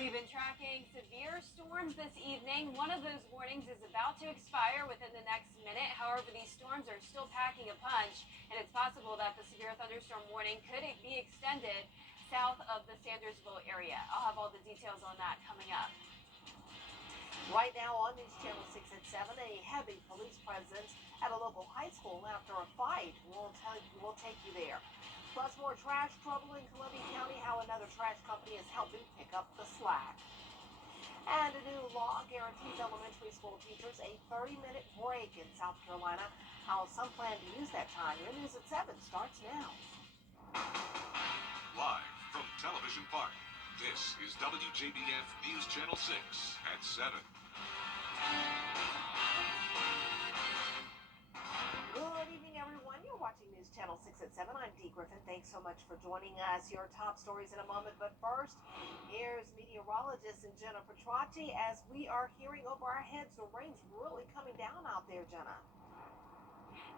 We've been tracking severe storms this evening. One of those warnings is about to expire within the next minute. However, these storms are still packing a punch, and it's possible that the severe thunderstorm warning could be extended south of the Sandersville area. I'll have all the details on that coming up. Right now on News Channel 6 at 7, a heavy police presence at a local high school after a fight. We'll take you there. Plus more trash trouble in Columbia County, how another trash company is helping pick up the slack. And a new law guarantees elementary school teachers a 30-minute break in South Carolina. How some plan to use that time. Your News at 7 starts now. Live from Television Park, this is WJBF News Channel 6 at 7. Good evening, everyone. You're watching News Channel 6 at 7. I'm Dee Griffin. Thanks so much for joining us. Your top stories in a moment. But first, here's meteorologist Jenna Petracci as we are hearing over our heads the rain's really coming down out there, Jenna.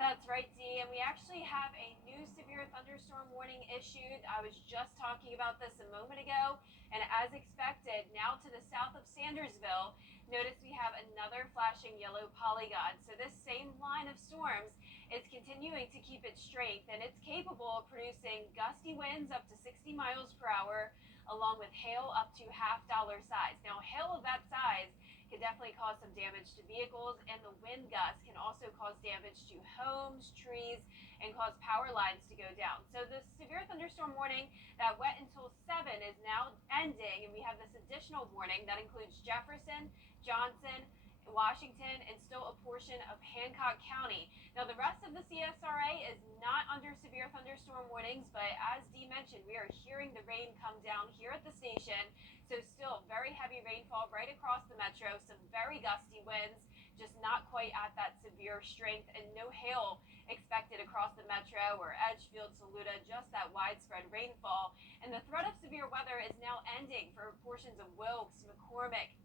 That's right, Dee, and we actually have a new severe thunderstorm warning issued. I was just talking about this a moment ago, and as expected, now to the south of Sandersville, notice we have another flashing yellow polygon. So this same line of storms is continuing to keep its strength, and it's capable of producing gusty winds up to 60 miles per hour, along with hail up to half-dollar size. Now, hail of that size can definitely cause some damage to vehicles, and the wind gusts can also cause damage to homes, trees, and cause power lines to go down. So the severe thunderstorm warning that went until 7 is now ending, and we have this additional warning that includes Jefferson, Johnson, Washington, and still a portion of Hancock County. Now, the rest of the CSRA is not under severe thunderstorm warnings, but as Dee mentioned, we are hearing the rain come down here at the station. So still very heavy rainfall right across the metro, some very gusty winds, just not quite at that severe strength, and no hail expected across the metro or Edgefield, Saluda, just that widespread rainfall. And the threat of severe weather is now ending for portions of Wilkes, McCormick,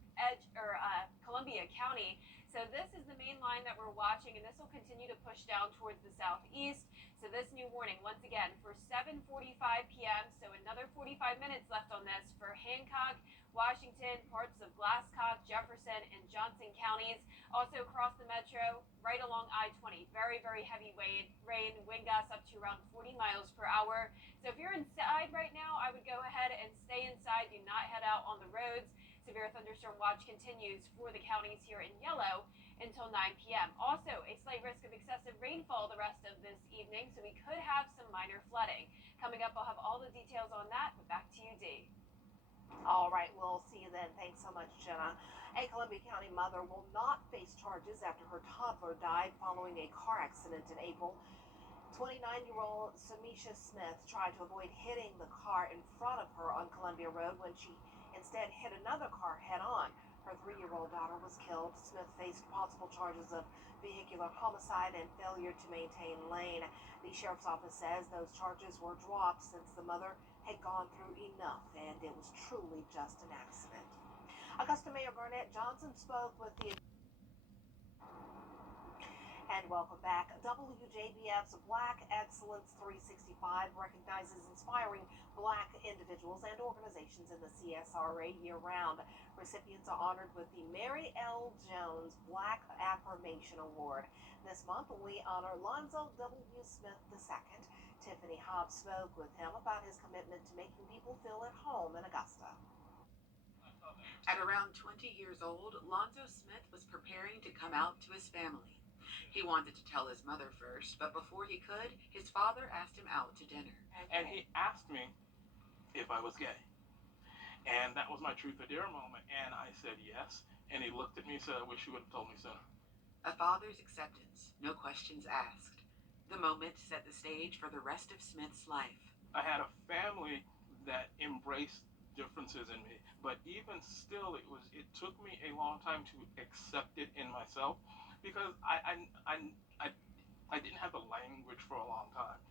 Columbia County. So this is the main line that we're watching, and this will continue to push down towards the southeast. So this new warning, once again, for 7:45 p.m., so another 45 minutes left on this for Hancock, Washington, parts of Glasscock, Jefferson, and Johnson counties. Also across the metro, right along I-20, very, very heavy rain, wind gusts up to around 40 miles per hour. So if you're inside right now, I would go ahead and stay inside. Do not head out on the roads. Severe thunderstorm watch continues for the counties here in yellow until 9 p.m. Also, a slight risk of excessive rainfall the rest of this evening, so we could have some minor flooding. Coming up, I'll have all the details on that, but back to you, Dee. All right, we'll see you then. Thanks so much, Jenna. A Columbia County mother will not face charges after her toddler died following a car accident in April. 29-year-old Samisha Smith tried to avoid hitting the car in front of her on Columbia Road when she instead hit another car head-on. Her 3-year-old daughter was killed. Smith faced possible charges of vehicular homicide and failure to maintain lane. The sheriff's office says those charges were dropped since the mother had gone through enough and it was truly just an accident. Augusta Mayor Garnett Johnson spoke with the And welcome back. WJBF's Black Excellence 365 recognizes inspiring Black individuals and organizations in the CSRA year-round. Recipients are honored with the Mary L. Jones Black Affirmation Award. This month, we honor Lonzo W. Smith II. Tiffany Hobbs spoke with him about his commitment to making people feel at home in Augusta. At around 20 years old, Lonzo Smith was preparing to come out to his family. He wanted to tell his mother first, but before he could, his father asked him out to dinner. And he asked me if I was gay. And that was my truth or dare moment. And I said yes. And he looked at me and said, I wish you would have told me sooner. A father's acceptance, no questions asked. The moment set the stage for the rest of Smith's life. I had a family that embraced differences in me. But even still, it took me a long time to accept it in myself. Because I didn't have the language for a long time.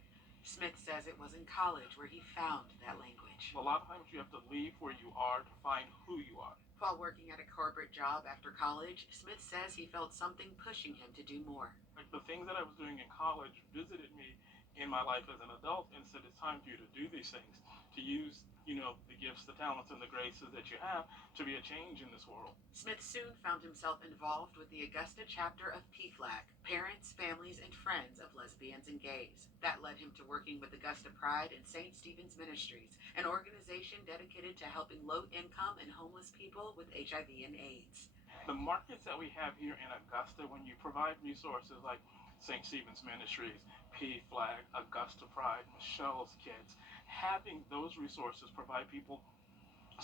Smith says it was in college where he found that language. A lot of times you have to leave where you are to find who you are. While working at a corporate job after college, Smith says he felt something pushing him to do more. Like the things that I was doing in college visited me in my life as an adult and said it's time for you to do these things, to use the gifts, the talents, and the graces that you have to be a change in this world. Smith soon found himself involved with the Augusta chapter of PFLAG, Parents, Families, and Friends of Lesbians and Gays. That led him to working with Augusta Pride and St. Stephen's Ministries, an organization dedicated to helping low-income and homeless people with HIV and AIDS. The markets that we have here in Augusta, when you provide resources like St. Stephen's Ministries, PFLAG, Augusta Pride, Michelle's Kids, having those resources provide people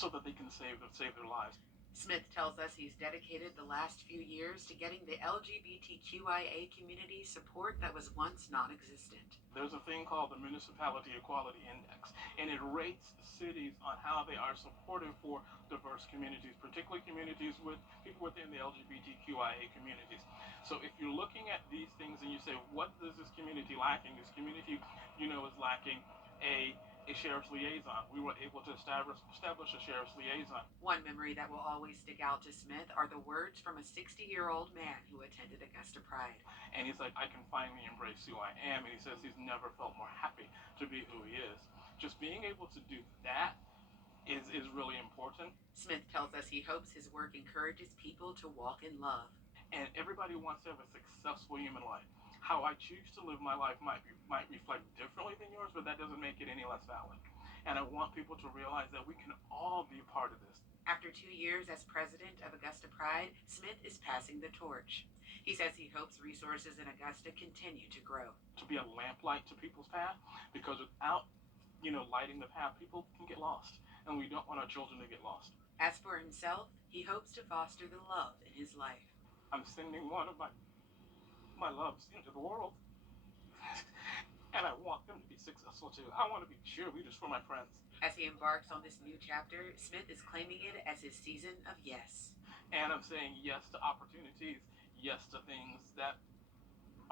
so that they can save their lives. Smith tells us he's dedicated the last few years to getting the LGBTQIA community support that was once non-existent. There's a thing called the Municipality Equality Index, and it rates cities on how they are supportive for diverse communities, particularly communities with people within the LGBTQIA communities. So if you're looking at these things and you say, what is this community lacking? This community, is lacking a sheriff's liaison. We were able to establish a sheriff's liaison. One memory that will always stick out to Smith are the words from a 60-year-old man who attended Augusta Pride. And he's like, I can finally embrace who I am. And he says he's never felt more happy to be who he is. Just being able to do that is really important. Smith tells us he hopes his work encourages people to walk in love. And everybody wants to have a successful human life. How I choose to live my life might reflect differently than yours, but that doesn't make it any less valid. And I want people to realize that we can all be a part of this. After 2 years as president of Augusta Pride, Smith is passing the torch. He says he hopes resources in Augusta continue to grow. To be a lamplight to people's path, because without, lighting the path, people can get lost. And we don't want our children to get lost. As for himself, he hopes to foster the love in his life. I'm sending one of my loves into the world. And I want them to be successful too. I want to be cheerleaders for my friends. As he embarks on this new chapter, Smith is claiming it as his season of yes. And I'm saying yes to opportunities, yes to things that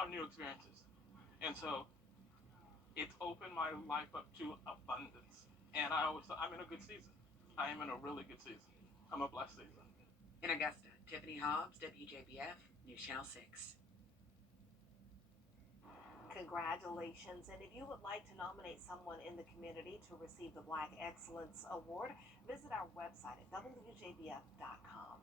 are new experiences. And so it's opened my life up to abundance. And I'm in a good season. I am in a really good season. I'm a blessed season. In Augusta, Tiffany Hobbs, WJBF, News Channel 6. Congratulations. And if you would like to nominate someone in the community to receive the Black Excellence Award, visit our website at WJBF.com.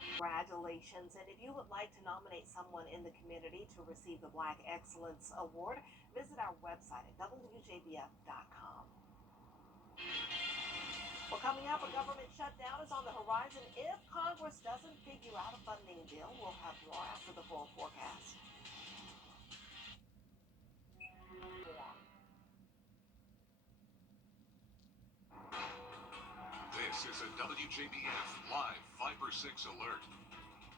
Congratulations. And if you would like to nominate someone in the community to receive the Black Excellence Award, visit our website at WJBF.com. Well, coming up, a government shutdown is on the horizon if Congress doesn't figure out a funding bill. We'll have more after the full forecast. This is a WJBF Live 5/6 alert.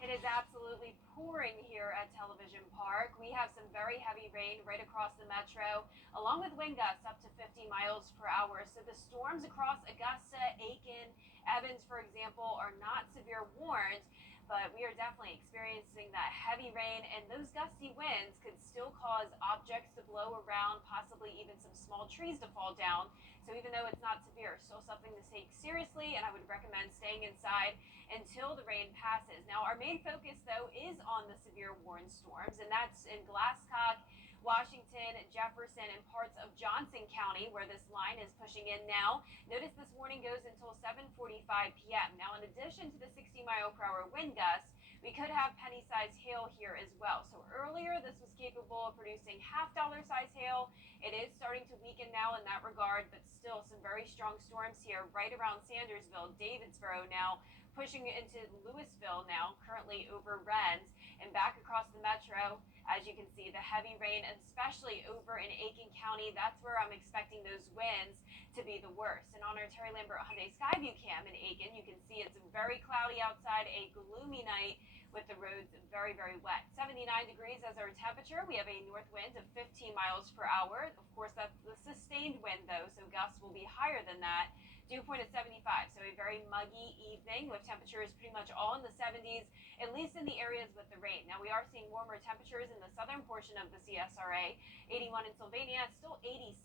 It is absolutely pouring here at Television Park. We have some very heavy rain right across the metro, along with wind gusts up to 50 miles per hour. So the storms across Augusta, Aiken, Evans, for example, are not severe warned, but we are definitely experiencing that heavy rain, and those gusty winds could still cause objects to blow around, possibly even some small trees to fall down. So even though it's not severe, still something to take seriously, and I would recommend staying inside until the rain passes. Now, our main focus, though, is on the severe warned storms, and that's in Glasscock, Washington, Jefferson, and parts of Johnson County, where this line is pushing in now. Notice this warning goes until 7:45 p.m. Now, in addition to the 60-mile-per-hour wind gusts, we could have penny-sized hail here as well. So earlier, this was capable of producing half-dollar-sized hail. It is starting to weaken now in that regard, but still some very strong storms here right around Sandersville, Davidsboro now, pushing into Louisville now, currently over Rennes, and back across the metro. As you can see, the heavy rain, especially over in Aiken County, that's where I'm expecting those winds to be the worst. And on our Terry Lambert Hyundai Skyview cam in Aiken, you can see it's very cloudy outside, a gloomy night with the roads very, very wet. 79 degrees as our temperature. We have a north wind of 15 miles per hour. Of course, that's the sustained wind, though, so gusts will be higher than that. Dew point at 75, so a very muggy evening with temperatures pretty much all in the 70s, at least in the areas with the rain. Now, we are seeing warmer temperatures in the southern portion of the CSRA, 81 in Sylvania, still 86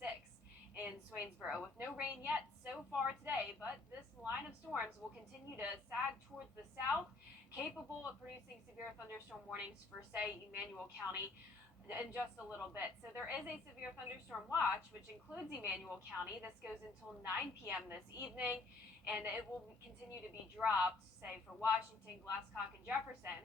in Swainsboro, with no rain yet so far today, but this line of storms will continue to sag towards the south, capable of producing severe thunderstorm warnings for, say, Emmanuel County. in just a little bit. So there is a severe thunderstorm watch, which includes Emmanuel County. This goes until 9 p.m. this evening, and it will continue to be dropped, say, for Washington, Glasscock, and Jefferson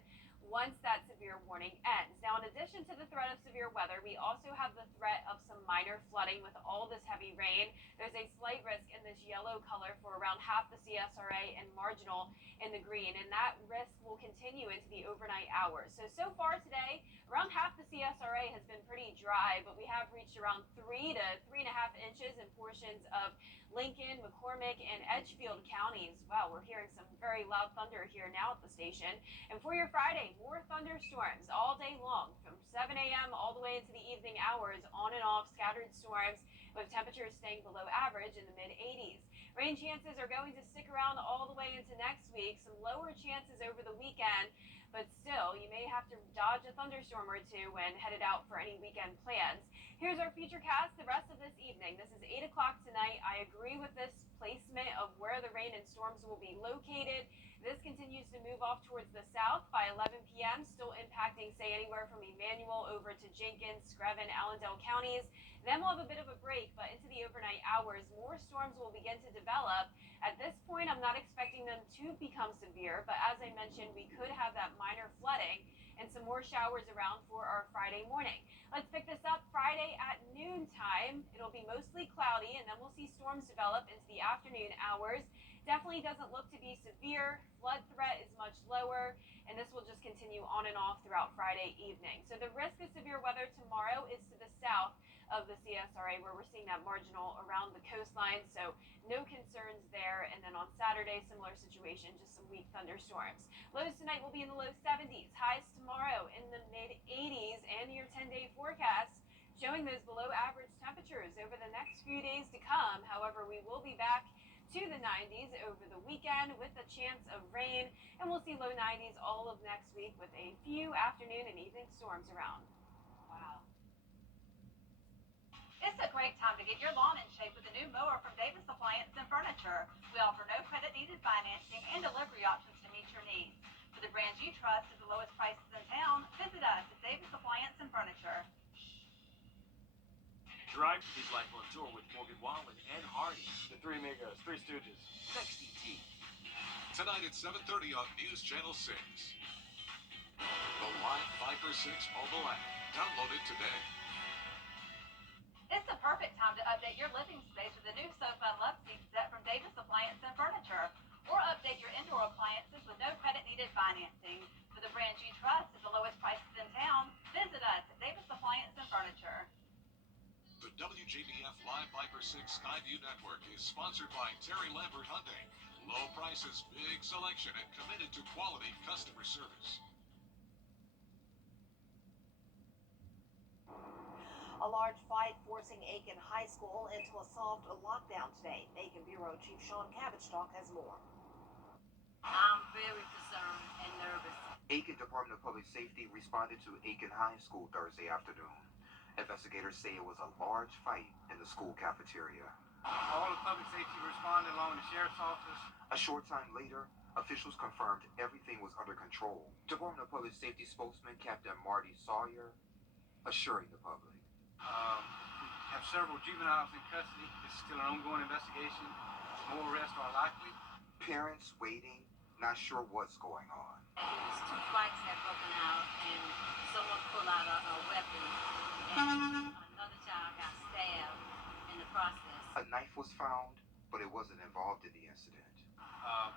once that severe warning ends. Now, in addition to the threat of severe weather, we also have the threat of some minor flooding with all this heavy rain. There's a slight risk in this yellow color for around half the CSRA and marginal in the green, and that risk will continue into the overnight hours. So far today, around half the CSRA has been pretty dry, but we have reached around 3 to 3.5 inches in portions of Lincoln, McCormick, and Edgefield counties. Wow, we're hearing some very loud thunder here now at the station. And for your Friday, more thunderstorms all day long from 7 a.m. all the way into the evening hours, on and off scattered storms with temperatures staying below average in the mid 80s. Rain chances are going to stick around all the way into next week. Some lower chances over the weekend, but still, you may have to dodge a thunderstorm or two when headed out for any weekend plans. Here's our futurecast the rest of this evening. This is 8 o'clock tonight. I agree with this placement of where the rain and storms will be located. This continues to move off towards the south by 11 p.m., still impacting, say, anywhere from Emmanuel over to Jenkins, Screven, Allendale counties. Then we'll have a bit of a break, but into the overnight hours, more storms will begin to develop. At this point, I'm not expecting them to become severe, but as I mentioned, we could have that minor flooding and some more showers around for our Friday morning. Let's pick this up Friday at noontime. It'll be mostly cloudy, and then we'll see storms develop into the afternoon hours. Definitely doesn't look to be severe. Flood threat is much lower, and this will just continue on and off throughout Friday evening. So the risk of severe weather tomorrow is to the south of the CSRA, where we're seeing that marginal around the coastline. So no concerns there. And then on Saturday, similar situation, just some weak thunderstorms. Lows tonight will be in the low 70s. Highs tomorrow in the mid 80s, and your 10-day forecast showing those below average temperatures over the next few days to come. However, we will be back to the 90s over the weekend with a chance of rain, and we'll see low 90s all of next week with a few afternoon and evening storms around. Wow. It's a great time to get your lawn in shape with a new mower from Davis Appliance and Furniture. We offer no credit needed financing and delivery options to meet your needs. For the brands you trust at the lowest prices in town, visit us at Davis Appliance and Furniture. Drive his life on tour with Morgan Wallen and Hardy. The Three Amigos, Three Stooges. Next ET. Tonight at 7:30 on News Channel 6. The Live 5 for 6 mobile app. Download it today. It's the perfect time to update your living space with a new sofa and love seat set from Davis Appliance and Furniture. Or update your indoor appliances with no credit needed financing. For the brands you trust at the lowest prices in town, visit us at Davis Appliance and Furniture. The WJBF Live 5 for 6 Skyview Network is sponsored by Terry Lambert Hyundai. Low prices, big selection, and committed to quality customer service. A large fight forcing Aiken High School into a soft lockdown today. Aiken Bureau Chief Sean Cabbage has more. I'm very concerned and nervous. Aiken Department of Public Safety responded to Aiken High School Thursday afternoon. Investigators say it was a large fight in the school cafeteria. All the public safety responded along with the sheriff's office. A short time later, officials confirmed everything was under control. Department of Public Safety spokesman Captain Marty Sawyer assuring the public. We have several juveniles in custody. This is still an ongoing investigation. More arrests are likely. Parents waiting, not sure what's going on. There's two fights that broken out and someone pulled out a weapon and another child got stabbed in the process. A knife was found, but it wasn't involved in the incident.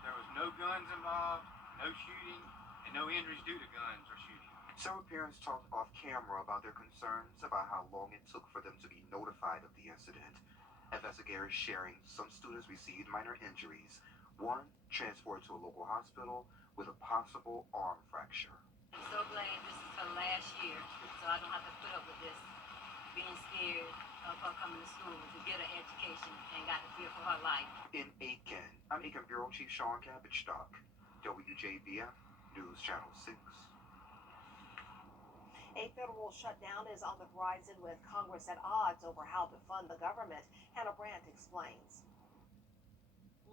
There was no guns involved, no shooting, and no injuries due to guns or shooting. Several parents talked off camera about their concerns about how long it took for them to be notified of the incident. Investigators sharing some students received minor injuries. One transported to a local hospital with a possible arm fracture. I'm so glad this is her last year, so I don't have to put up with this, being scared of her coming to school to get her education and got to fear for her life. In Aiken, I'm Aiken Bureau Chief Sean Cabbage, WJBF News Channel 6. A federal shutdown is on the horizon with Congress at odds over how to fund the government. Hannah Brandt explains.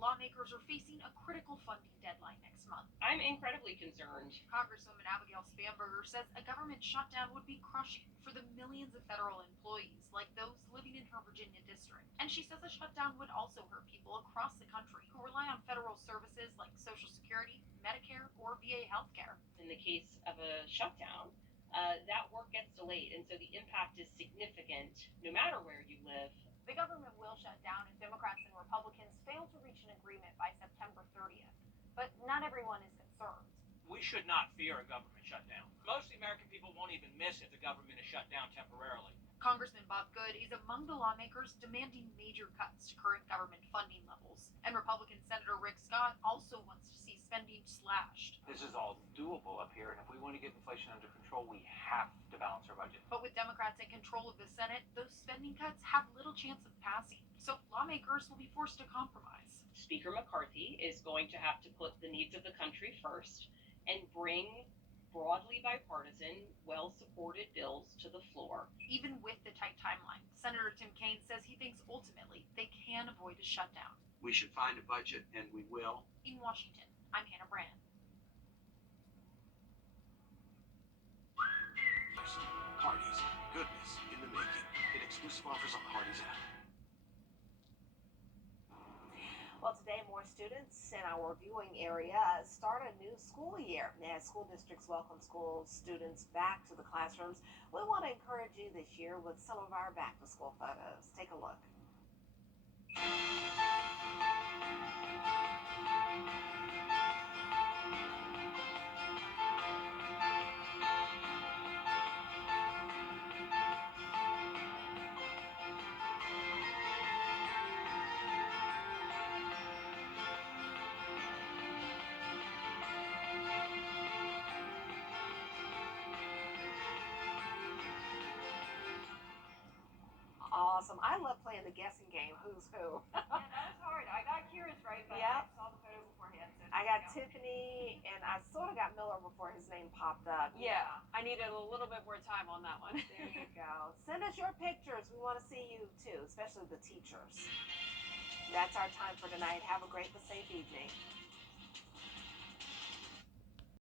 lawmakers are facing a critical funding deadline next month. I'm incredibly concerned. Congresswoman Abigail Spanberger says a government shutdown would be crushing for the millions of federal employees, like those living in her Virginia district. And she says a shutdown would also hurt people across the country who rely on federal services like Social Security, Medicare, or VA healthcare. In the case of a shutdown, that work gets delayed, and so the impact is significant no matter where you live. The government will shut down if Democrats and Republicans fail to reach an agreement by September 30th. But not everyone is concerned. We should not fear a government shutdown. Most American people won't even miss if the government is shut down temporarily. Congressman Bob Good is among the lawmakers demanding major cuts to current government funding levels. And Republican Senator Rick Scott also wants to see spending slashed. This is all doable up here, and if we want to get inflation under control, we have to balance our budget. But with Democrats in control of the Senate, those spending cuts have little chance of passing. So lawmakers will be forced to compromise. Speaker McCarthy is going to have to put the needs of the country first and bring broadly bipartisan, well-supported bills to the floor. Even with the tight timeline, Senator Tim Kaine says he thinks ultimately they can avoid a shutdown. We should find a budget, and we will. In Washington, I'm Hannah Brand. Hardee's, goodness in the making. Get exclusive offers on the Hardee's app. Well, today more students in our viewing area start a new school year. As school districts welcome school students back to the classrooms, we want to encourage you this year with some of our back-to-school photos. Take a look. Awesome. I love playing the guessing game, who's who. Yeah, that was hard. I got Kira's right, but Yep. I saw the photo beforehand. So I got Tiffany, and I sort of got Miller before his name popped up. Yeah, I needed a little bit more time on that one. There you go. Send us your pictures. We want to see you too, especially the teachers. That's our time for tonight. Have a great but safe evening.